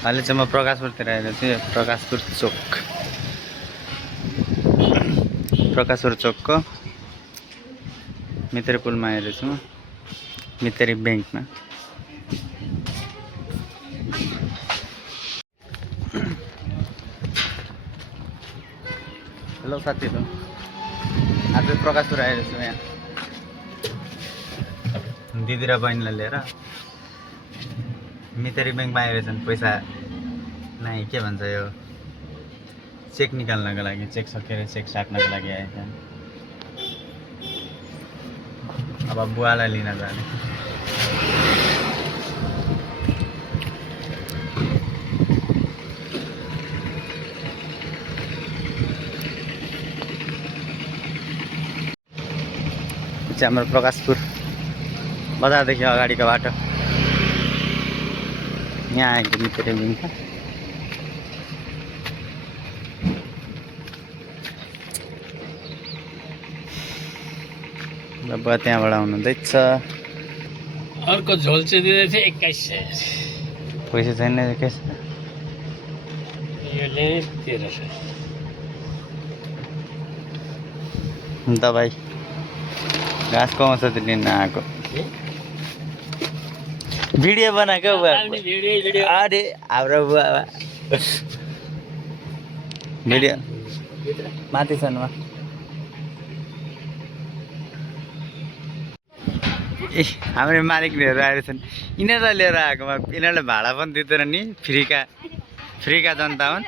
अहिले चाहिँ म प्रकाशपुरतिर आएर चाहिँ प्रकाशपुर चोकको मितरी पुलमा आएर छु मितरी ब्याङ्कमा। हेलो साथीहरू, आज प्रकाशपुर आएर छु यहाँ दिदी र बहिनीलाई लिएर। मितरी ब्याङ्कमा आएर छन् पैसा नै के भन्छ यो चेक निकाल्नको लागि, चेक सकेर चेक साट्नको लागि आएछन्। अब बुवालाई लिन जाने। हाम्रो प्रकाशपुर बजारदेखि अगाडिको बाटो यहाँ आएको मितरी ब्याङ्क। बुवा त्यहाँबाट आउनुहुँदैछ। अर्को झोल चाहिँ दिँदै थियो 2100। पैसा छैन के छ योले 1300। दबाई घाँस पाउँछ त लिन आएको। भिडियो बनाएको बुवा। अरे हाम्रो बुवा भिडियो माथि छन् वा। ए हाम्रो मालिक लिएर आएर छन्। यिनीहरूलाई लिएर आएकोमा यिनीहरूले भाडा पनि दिँदैन नि। फ्रीका जनता हुन्।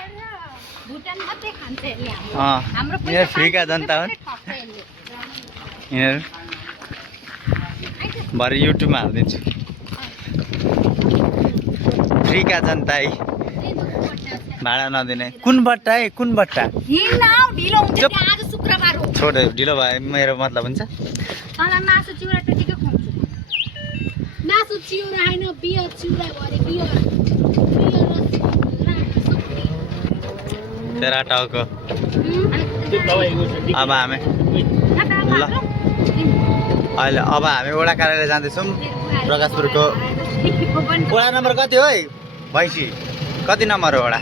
यिनीहरू फ्रीका जनता हुन्। यिनीहरू भरे युट्युबमा हालिदिन्छु। फ्रीका जनता है, भाडा नदिने। कुन बट्टा है, कुन बट्टा? छोड, ढिलो भयो मेरो मतलब हुन्छ। तेरा टाउको अब हामी ल अहिले अब हामी वडा कार्यालय जाँदैछौँ। प्रकाशपुरको वडा नम्बर कति हो है भैँसी? कति नम्बर हो वडा?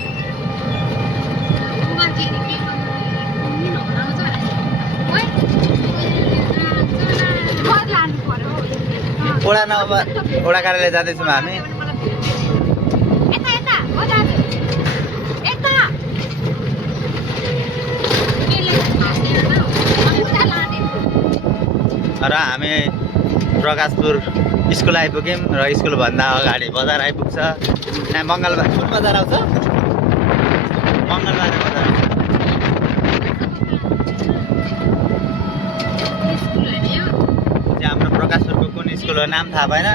वडा नम्बर वडा कार्यालय जाँदैछौँ हामी। र हामी प्रकाशपुर स्कुल आइपुग्यौँ र स्कुलभन्दा अगाडि बजार आइपुग्छ। यहाँ मङ्गलबार कुन बजार आउँछ? मङ्गलबारे बजार आउँछ। चाहिँ हाम्रो प्रकाशपुरको कुन स्कुल हो नाम थाहा भएन।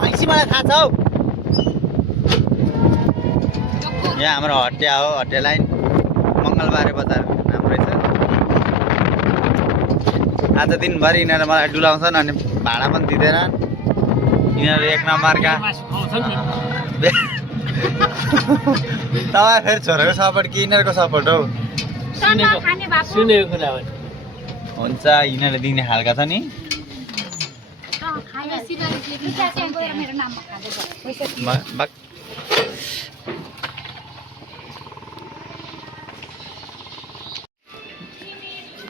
भैँसी मलाई थाहा छ हौ। यहाँ हाम्रो हटिया हो, हटिया लाइन मङ्गलबारे बजार नाम रहेछ। आज दिनभरि यिनीहरू मलाई डुलाउँछन् अनि भाडा पनि दिँदैनन्। यिनीहरू एक नम्बरका। तपाईँ फेरि छोराको सपोर्ट कि यिनीहरूको सपोर्ट हौ? सुनेको कुरा हो। हुन्छ, यिनीहरूले दिने खालका छ नि।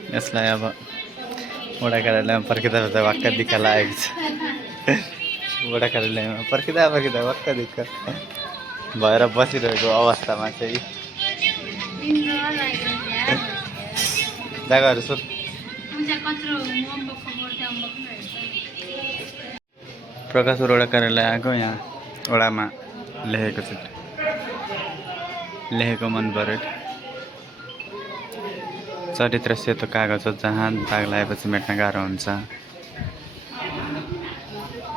यसलाई अब वडा कार्यालयमा पर्खिँदा वाक्क दिक्क लागेको छ। वडा कार्यालयमा पर्खिँदा वाक्क दिक्क भएर बसिरहेको अवस्थामा चाहिँ जग्गाहरू सोध। प्रकाशपुर वडा कार्यालय आएको। यहाँ वडामा लेखेको मन पऱ्यो। चरित्र सेतो कागज हो जहाँ दाग लगाएपछि मेट्न गाह्रो हुन्छ।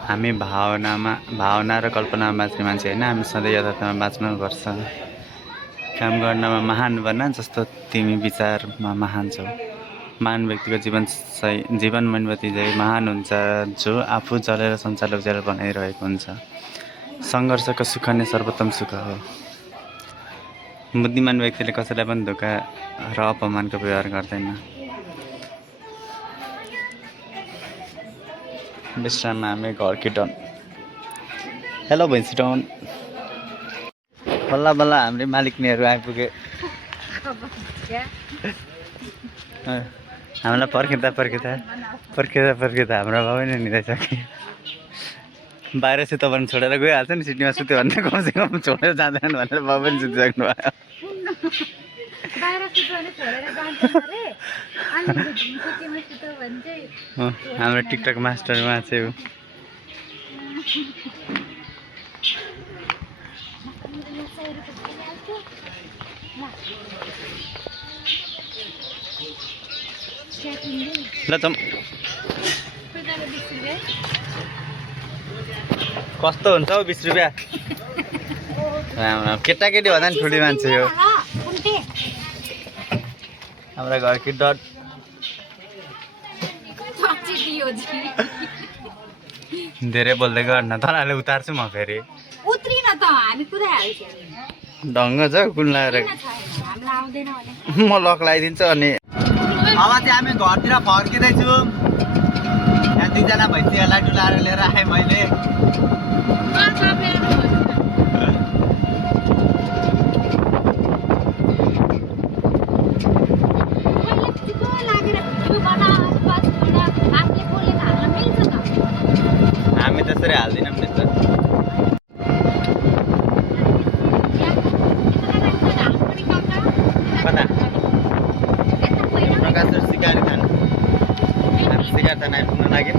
हामी भावना र कल्पनामा बाँच्ने मान्छे होइन, हामी सधैँ यथार्थमा बाँच्नुपर्छ। काम गर्नमा महान बन्न जस्तो तिमी विचारमा महान छौ। महान व्यक्तिको जीवन मेणबत्ती झैँ महान हुन्छ, जो आफू जलेर संसारलाई उज्यालो बनाइरहेको हुन्छ। सङ्घर्षको सुख नै सर्वोत्तम सुख हो। बुद्धिमान व्यक्तिले कसैलाई पनि धोका र अपमानको व्यवहार गर्दैन। विश्राममा हामी घर किटन हेलो भैँसी टाउन बल्ल बल्ल हाम्रो मालिकनीहरू आइपुगे हामीलाई पर्खिँदा हाम्रो बाबु नै निदाइसक्यो बाहिर सुत्यो भने छोडेर गइहाल्छ नि सिटीमा सुत्यो भने कमसेकम छोडेर जाँदैन भनेर बाबु पनि सुतिसक्नु भयो हाम्रो टिकटक मास्टरमा चाहिँ ल त कस्तो हुन्छ हौ 20 रुपियाँ केटाकेटी भन्दा नि ठुली मान्छे हो हाम्रो घरकी डट धेरै बोल्दै गर्न तँलाई उतार्छु म फेरि ढङ्ग छ कुन लगाएर म लक लगाइदिन्छु अनि अब चाहिँ हामी घरतिर फर्किँदैछु यहाँ 2 जना भैँसीहरूलाई डुलाएर लिएर आएँ मैले हामी त्यसरी हाल्दैनौँ नि त कता प्रकाश सिकारी थान हामी सिकारी थान आइपुग्न लाग्यो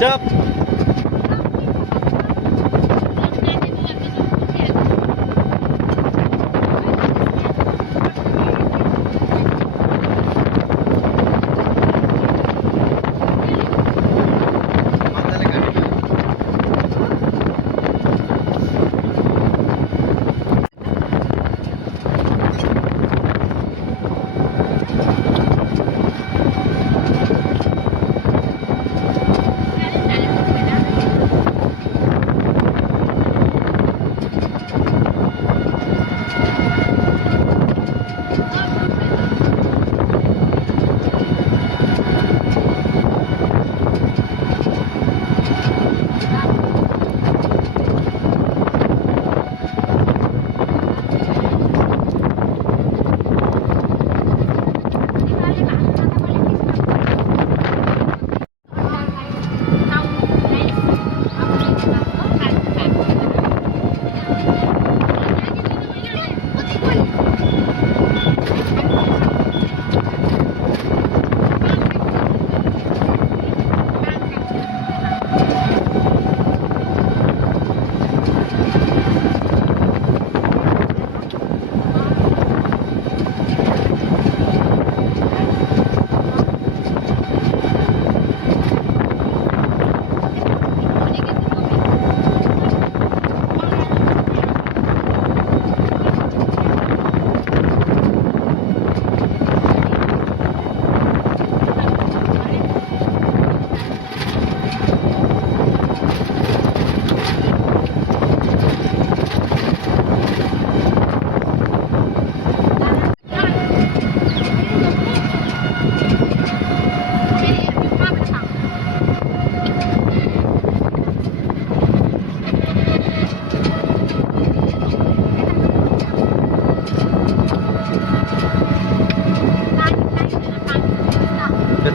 चप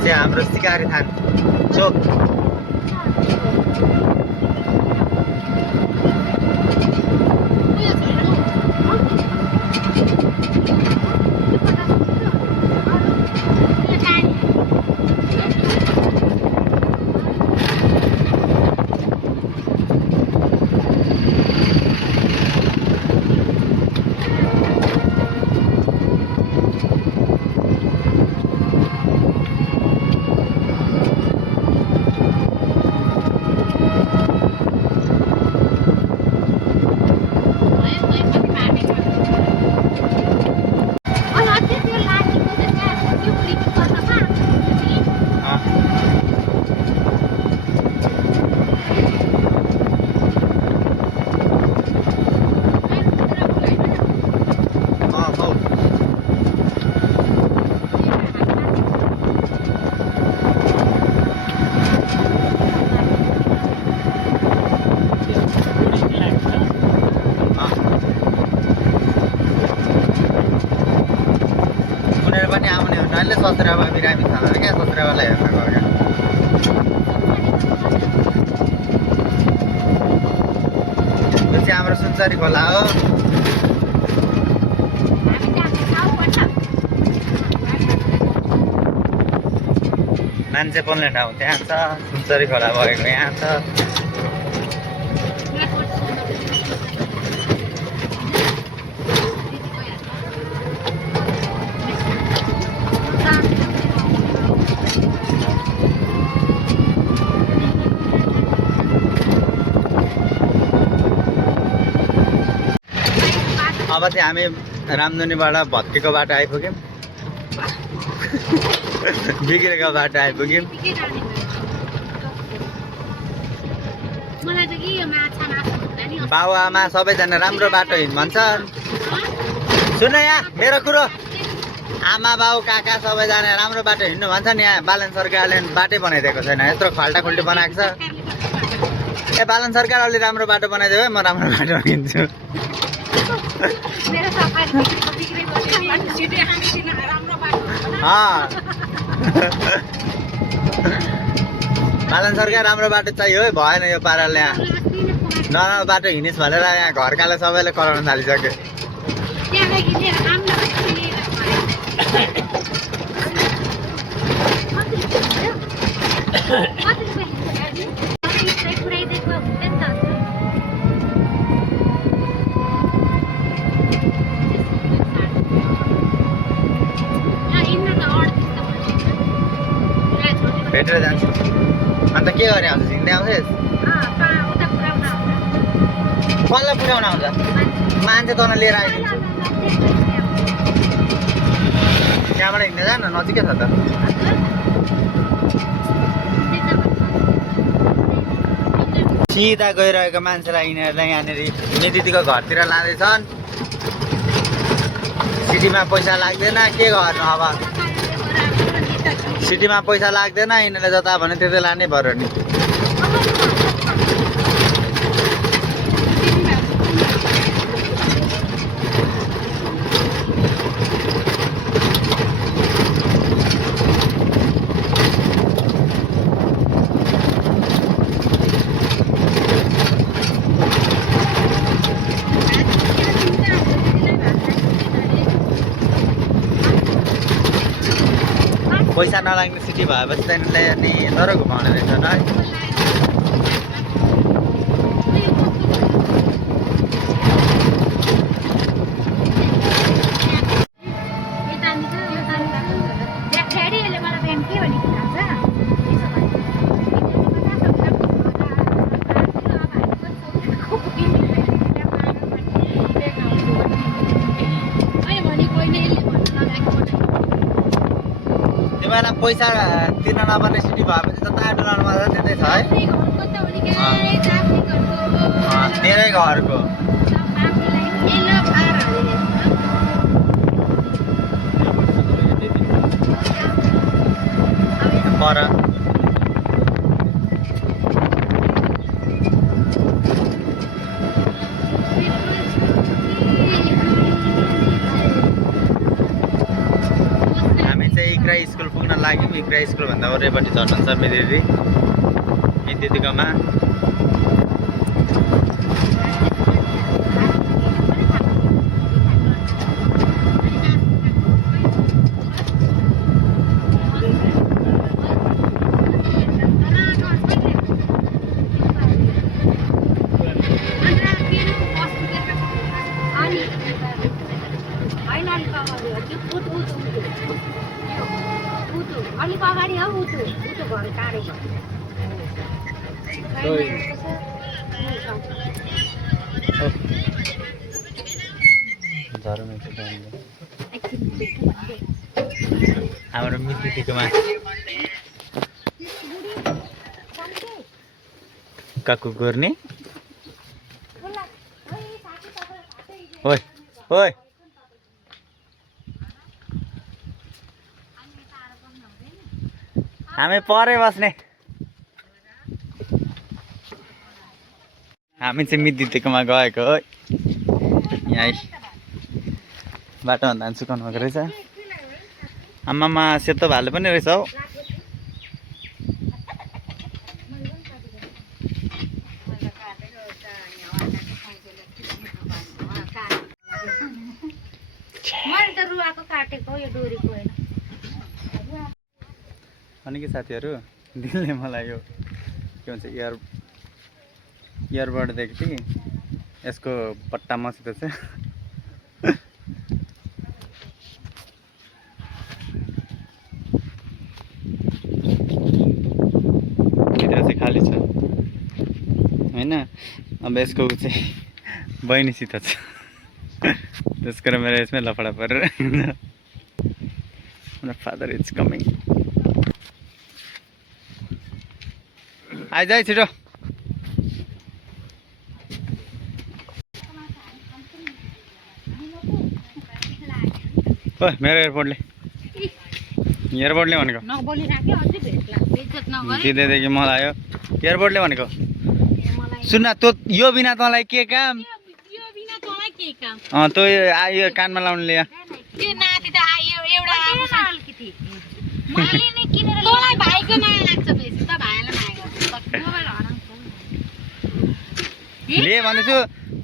चाहिँ हाम्रो सिकारी थान चोक पनि आउने हुन्न अहिले ससुराबा बिरामी छ क्या ससुराबालाई हेर्न गयो क्या यो चाहिँ हाम्रो सुनसरी खोला हो मान्छे बोल्ने ठाउँ त्यहाँ छ सुनसरी खोला भएको यहाँ छ अब चाहिँ हामी रामधुनीबाट भत्केको बाटो आइपुग्यौँ बिग्रेको बाटो आइपुग्यौँ बाउ आमा सबैजना राम्रो बाटो हिँड भन्छ सुन यहाँ मेरो कुरो आमा बाउ काका सबैजना राम्रो बाटो हिँड्नु भन्छ नि यहाँ बालन सरकारले बाटै बनाइदिएको छैन यत्रो खाल्टा खुल्टी बनाएको छ ए बालन सरकार अलि राम्रो बाटो बनाइदियो म राम्रो बाटो हिँड्छु बालन सरकार राम्रो बाटो चाहियो है भएन यो पाराले यहाँ नराम्रो बाटो हिँडिस् भनेर यहाँ घरकाले सबैले कराउन थालिसक्यो भेटेर जान्छु अन्त के गर्ने आउँछ हिँड्दै आउँछस् कसलाई पुऱ्याउन आउँछ मान्छे तँलाई लिएर आइदिन्छु त्यहाँबाट हिँड्दै जान नजिकै छ त सिधा गइरहेको मान्छेलाई यिनीहरूलाई यहाँनिर दिदीको घरतिर लाँदैछन् सिटीमा पैसा लाग्दैन के गर्नु अब सिटीमा पैसा लाग्दैन यिनीहरूले जता भने त्यतै लानै पर्यो नि पैसा नलाग्ने सिटी भएपछि त यिनीहरूले अनि तर घुमाउने रहेछन् है तिमीहरूलाई पैसा तिर्न नपर्ने सिटी भएपछि त टाढो लानुमा त्यतै छ है तेरै घरको पर इक्रा स्कुल पुग्न लाग्यौँ इक्रा स्कुलभन्दा अरूपट्टि झर्नुहुन्छ मेरो दिदीकोमा अलिक अगाडि हो उतो घर टाढेको हाम्रो मितिकोमा काकु गर्ने ओइ ओइ हामी परै बस्ने हामी चाहिँ मितिकोमा गएको हो यहाँ बाटोमा धान सुकाउनु भएको रहेछ आमामा सेतो भालु पनि रहेछ हौ। मैले त रुवाको काटेको यो डोरीको होइन। अनि के साथीहरू दिलले मलाई यो के भन्छ इयरबड दिएको थिएँ यसको पट्टा मसित छ भित्र चाहिँ खाली छ होइन। अब यसको चाहिँ बहिनीसित छ त्यस कारण मेरो यसमै लफडा परेर फादर इज कमिङ। आइज है छिटो। मेरो एयरपोर्टले भनेको नबोलिराख्यो अझै भेट्ला बेइज्जत नगरे दिँदैदेखि मलाई आयो एयरपोर्टले भनेको। सुन्न तँ यो बिना तँलाई के काम? यो बिना तँलाई के काम? तँ यो कानमा लाउनु लिया त्यो नाति त आयो एउटा अलिकति मैले नै किनेर तँलाई भाइको माया लाग्छ बेसी त भाइलाई माया गर्छ मोबाइल हराउँछ ले भन्दैछु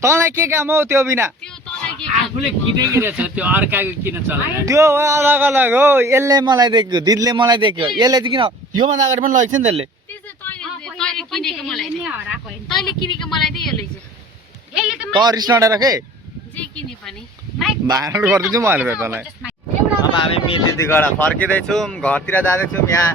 तँलाई के काम हौ त्यो बिना? त्यो तँलाई के आफूले किनेको रहेछ त्यो अर्काको किन चलाएर त्यो अलग अलग हो। यसले मलाई देख्यो दिदीले मलाई देख्यो यसले चाहिँ किन योभन्दा अगाडि पनि लगेको छ नि त्यसले। त्यसो तैँले किनेको मलाई हराएको होइन तैँले किनेको मलाई दे यो लैज यसले त त रिस नडेर के जे किने पनि भाइरल गरिदिन्छु म अहिले तँलाई। अब हामी दिदीबाट फर्किँदैछौँ घरतिर जाँदैछौँ। यहाँ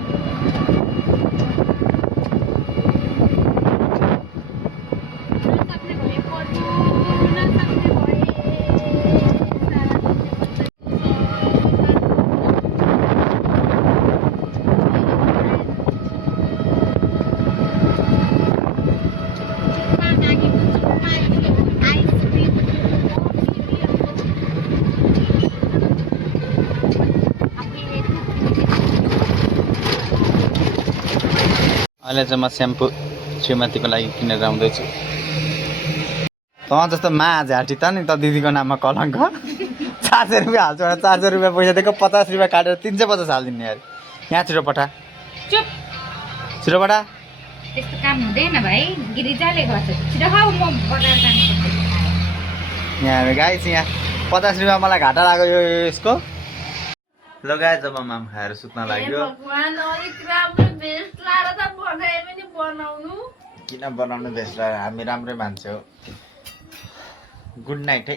अहिले चाहिँ म स्याम्पू श्रीमतीको लागि किनेर आउँदैछु। तँ जस्तो मा झाँटी त नि त दिदीको नाममा कलङ्क 400 रुपियाँ हाल्छु भने 400 रुपियाँ पैसा दिएको 50 रुपियाँ काटेर 350 हालिदिने यार। यहाँ छिटो पठा चुप छिटो पठा। त्यस्तो काम हुँदैन भाइ गिरिजाले गर्छ छिटो खाऊ म बजार जानुपर्छ। यहाँ गाइस यहाँ 50 रुपियाँ मलाई घाटा लाग्यो यसको। ल गाइस जब माम खाएर सुत्न लाग्यो किन बनाउनु बेस्ट हामी राम्रै मान्छे हो। गुड नाइट है।